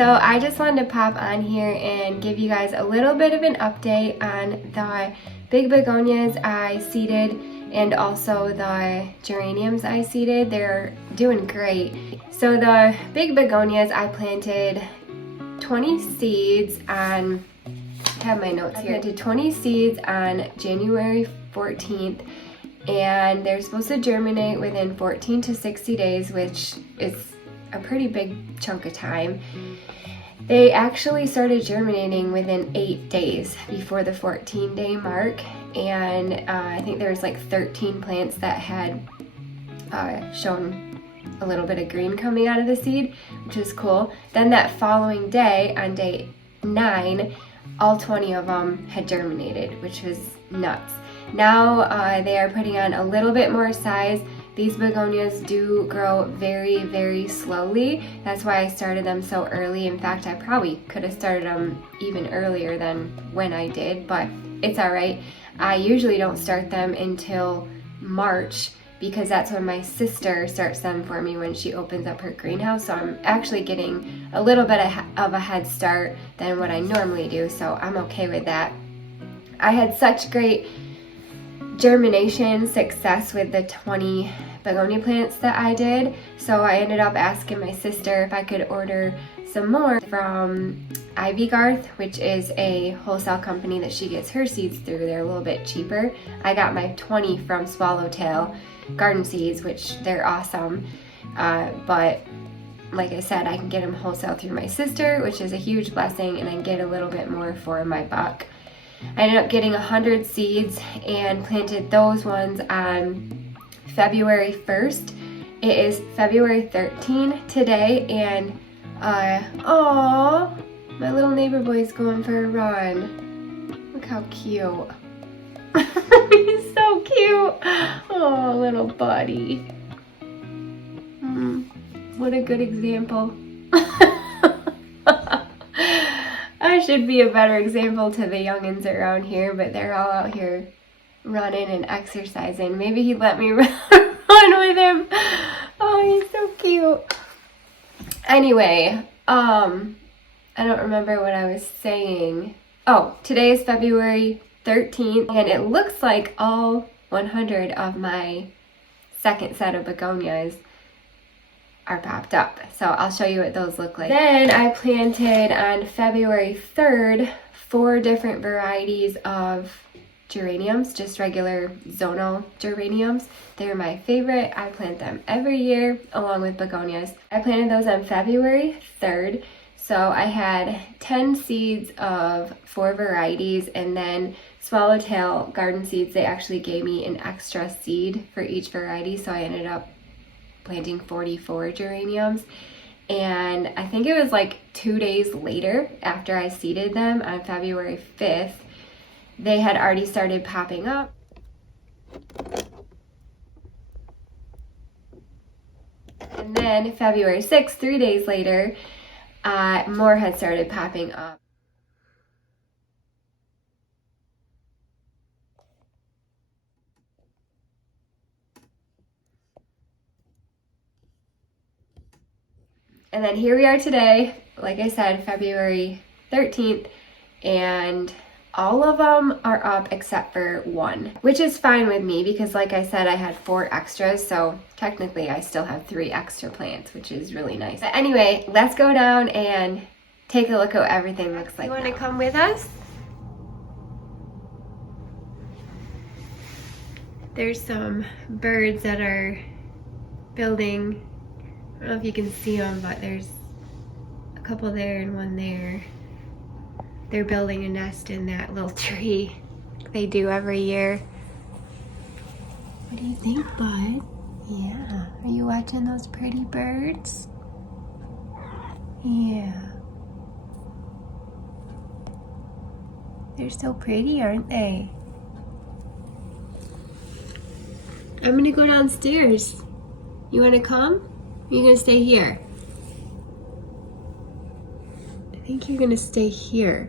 So I just wanted to pop on here and give you guys a little bit of an update on the big begonias I seeded and also the geraniums I seeded. They're doing great. So the big begonias, I planted 20 seeds on, I have my notes here. I planted 20 seeds on January 14th, and they're supposed to germinate within 14 to 60 days, which is a pretty big chunk of time. They actually started germinating within 8 days before the 14-day mark, and I think there was like 13 plants that had shown a little bit of green coming out of the seed, which is cool. Then that following day, on day 9, all 20 of them had germinated, which was nuts. Now they are putting on a little bit more size. These begonias do grow very, very slowly. That's why I started them so early. In fact, I probably could have started them even earlier than when I did, but it's all right. I usually don't start them until March because that's when my sister starts them for me when she opens up her greenhouse. So I'm actually getting a little bit of a head start than what I normally do, so I'm okay with that. I had such great germination success with the 20 begonia plants that I did, so I ended up asking my sister if I could order some more from Ivy Garth, which is a wholesale company that she gets her seeds through. They're a little bit cheaper. I got my 20 from Swallowtail Garden Seeds, which they're awesome, but like I said, I can get them wholesale through my sister, which is a huge blessing, and I get a little bit more for my buck. I ended up getting 100 seeds and planted those ones on February 1st. It is February 13 today, and my little neighbor boy's going for a run. Look how cute. He's so cute. Oh, little buddy. What a good example. I should be a better example to the youngins around here, but they're all out here running and exercising. Maybe he'd let me run with him. Oh, he's so cute. Anyway, I don't remember what I was saying. Oh, today is February 13th, and it looks like all 100 of my second set of begonias are popped up. So I'll show you what those look like. Then I planted on February 3rd 4 different varieties of geraniums, just regular zonal geraniums. They're my favorite. I plant them every year along with begonias. I planted those on February 3rd. So I had 10 seeds of 4 varieties, and then Swallowtail Garden Seeds, they actually gave me an extra seed for each variety, so I ended up planting 44 geraniums. And I think it was like 2 days later, after I seeded them on February 5th, they had already started popping up. And then February 6th, 3 days later, more had started popping up. And then here we are today, like I said, February 13th, and all of them are up except for 1, which is fine with me because like I said, I had 4 extras, so technically I still have 3 extra plants, which is really nice. But anyway, let's go down and take a look at what everything looks like. You want to come with us? There's some birds that are building. I don't know if you can see them, but there's a couple there and one there. They're building a nest in that little tree like they do every year. What do you think, bud? Yeah. Are you watching those pretty birds? Yeah. They're so pretty, aren't they? I'm gonna go downstairs. You wanna come? Or are you gonna stay here? I think you're gonna stay here.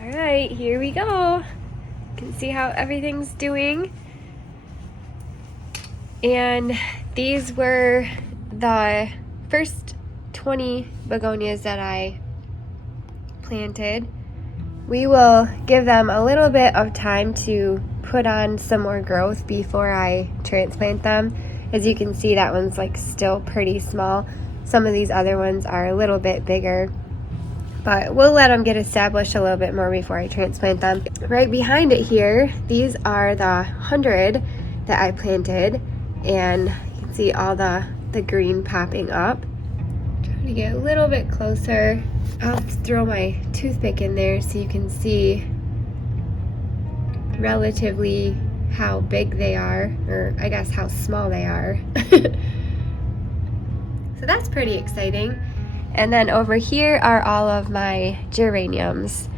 All right, here we go. You can see how everything's doing. And these were the first 20 begonias that I planted, we will give them a little bit of time to put on some more growth before I transplant them. As you can see, that one's like still pretty small. Some of these other ones are a little bit bigger, but we'll let them get established a little bit more before I transplant them. Right behind it here, these are the 100 that I planted, and you can see all the green popping up. Try to get a little bit closer. I'll throw my toothpick in there so you can see relatively how big they are, or I guess how small they are. So that's pretty exciting. And then over here are all of my geraniums.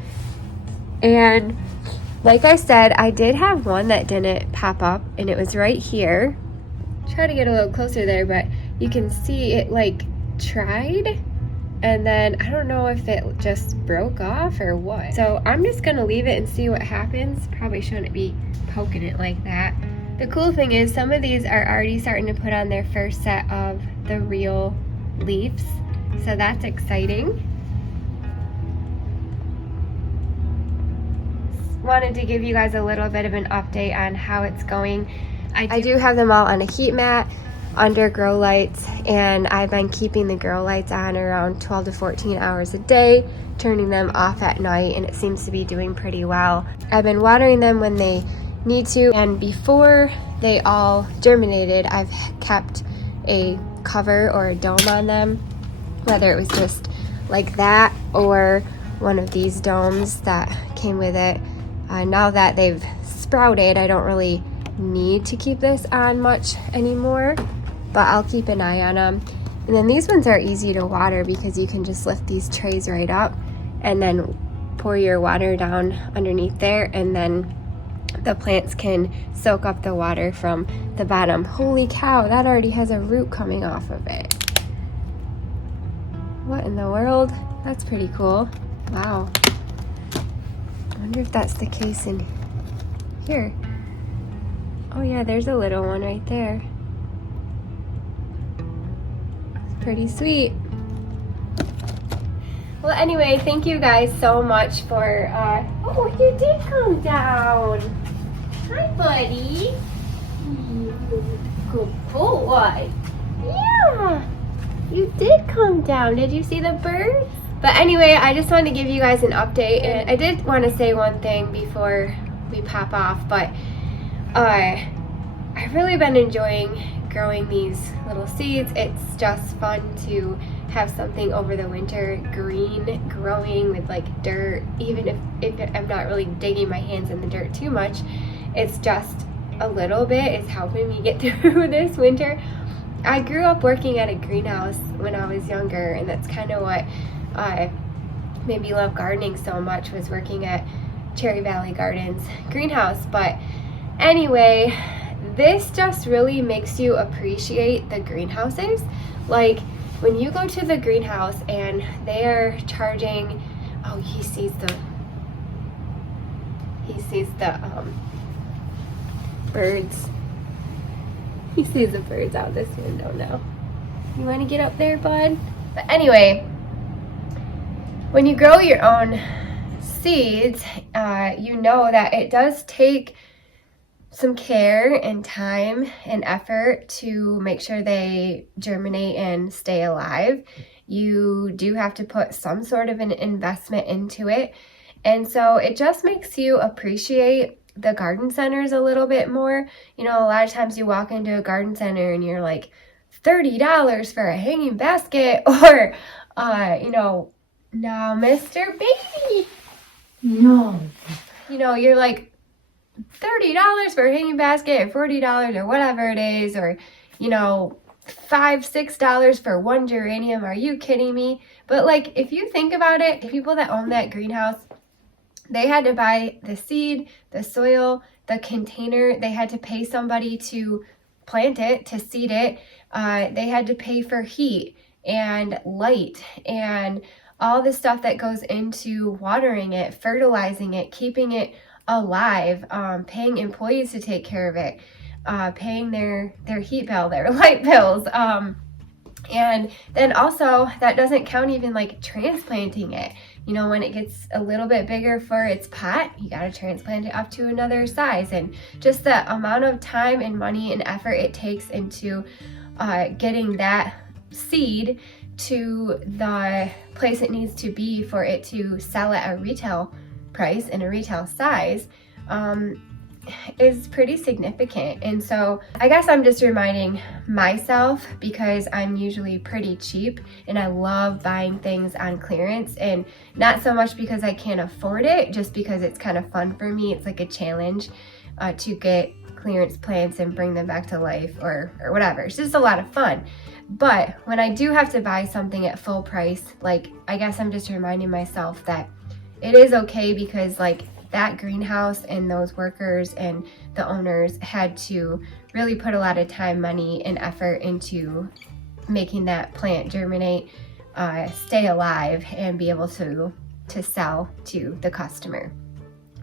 And like I said, I did have one that didn't pop up, and it was right here. Try to get a little closer there, but you can see it like tried, and then I don't know if it just broke off or what. So I'm just gonna leave it and see what happens. Probably shouldn't be poking it like that. The cool thing is some of these are already starting to put on their first set of the real leaves, so that's exciting. Wanted to give you guys a little bit of an update on how it's going. I do have them all on a heat mat under grow lights, and I've been keeping the grow lights on around 12 to 14 hours a day, turning them off at night, and it seems to be doing pretty well. I've been watering them when they need to, and before they all germinated, I've kept a cover or a dome on them, whether it was just like that or one of these domes that came with it. Now that they've sprouted, I don't really need to keep this on much anymore, but I'll keep an eye on them. And then these ones are easy to water because you can just lift these trays right up and then pour your water down underneath there, and then the plants can soak up the water from the bottom. Holy cow, that already has a root coming off of it. What in the world? That's pretty cool. Wow. I wonder if that's the case in here. Oh yeah, there's a little one right there. It's pretty sweet. Well, anyway, thank you guys so much for, oh, you did come down. Hi, buddy. Good boy. Yeah, you did come down. Did you see the birds? But anyway, I just wanted to give you guys an update, and I did want to say one thing before we pop off, but I've really been enjoying growing these little seeds. It's just fun to have something over the winter green growing with like dirt, even if I'm not really digging my hands in the dirt too much. It's just a little bit is helping me get through this winter. I grew up working at a greenhouse when I was younger, and that's kind of what made me love gardening so much, was working at Cherry Valley Gardens greenhouse. But anyway, this just really makes you appreciate the greenhouses. Like when you go to the greenhouse and they're charging, oh, he sees the birds. He sees the birds out this window now. You want to get up there, bud? But anyway, when you grow your own seeds, you know that it does take some care and time and effort to make sure they germinate and stay alive. You do have to put some sort of an investment into it. And so it just makes you appreciate the garden centers a little bit more. You know, a lot of times you walk into a garden center and you're like, $30 for a hanging basket, or, you know, no, Mr. Baby. No. You know, you're like, $30 for a hanging basket, or $40 or whatever it is, or, you know, $5, $6 for one geranium. Are you kidding me? But like, if you think about it, the people that own that greenhouse, they had to buy the seed, the soil, the container. They had to pay somebody to plant it, to seed it. They had to pay for heat and light and all the stuff that goes into watering it, fertilizing it, keeping it alive, paying employees to take care of it, paying their heat bill, their light bills, And then also, that doesn't count even like transplanting it. You know, when it gets a little bit bigger for its pot, you gotta transplant it up to another size. And just the amount of time and money and effort it takes into getting that seed to the place it needs to be for it to sell at a retail price and a retail size is pretty significant. And so I guess I'm just reminding myself, because I'm usually pretty cheap and I love buying things on clearance, and not so much because I can't afford it, just because it's kind of fun for me. It's like a challenge to get clearance plants and bring them back to life or whatever. It's just a lot of fun. But when I do have to buy something at full price, like, I guess I'm just reminding myself that it is okay, because like that greenhouse and those workers and the owners had to really put a lot of time, money, and effort into making that plant germinate, stay alive, and be able to sell to the customer.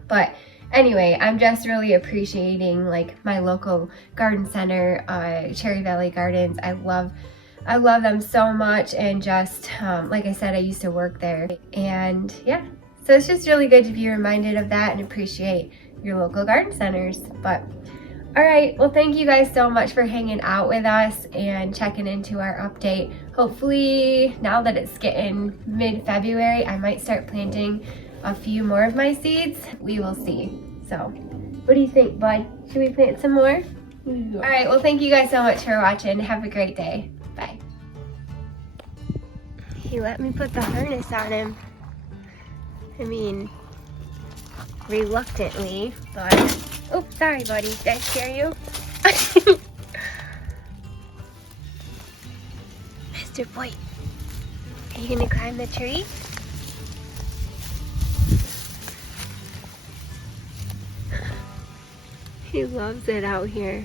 But anyway, I'm just really appreciating like my local garden center, Cherry Valley Gardens. I love them so much, and just like I said, I used to work there, and yeah. So it's just really good to be reminded of that and appreciate your local garden centers. But all right, well, thank you guys so much for hanging out with us and checking into our update. Hopefully, now that it's getting mid-February, I might start planting a few more of my seeds. We will see. So what do you think, bud? Should we plant some more? Yeah. All right, well, thank you guys so much for watching. Have a great day. Bye. He let me put the harness on him. I mean, reluctantly, but... Oh, sorry, buddy. Did I scare you? Mr. Boy, are you gonna climb the tree? He loves it out here.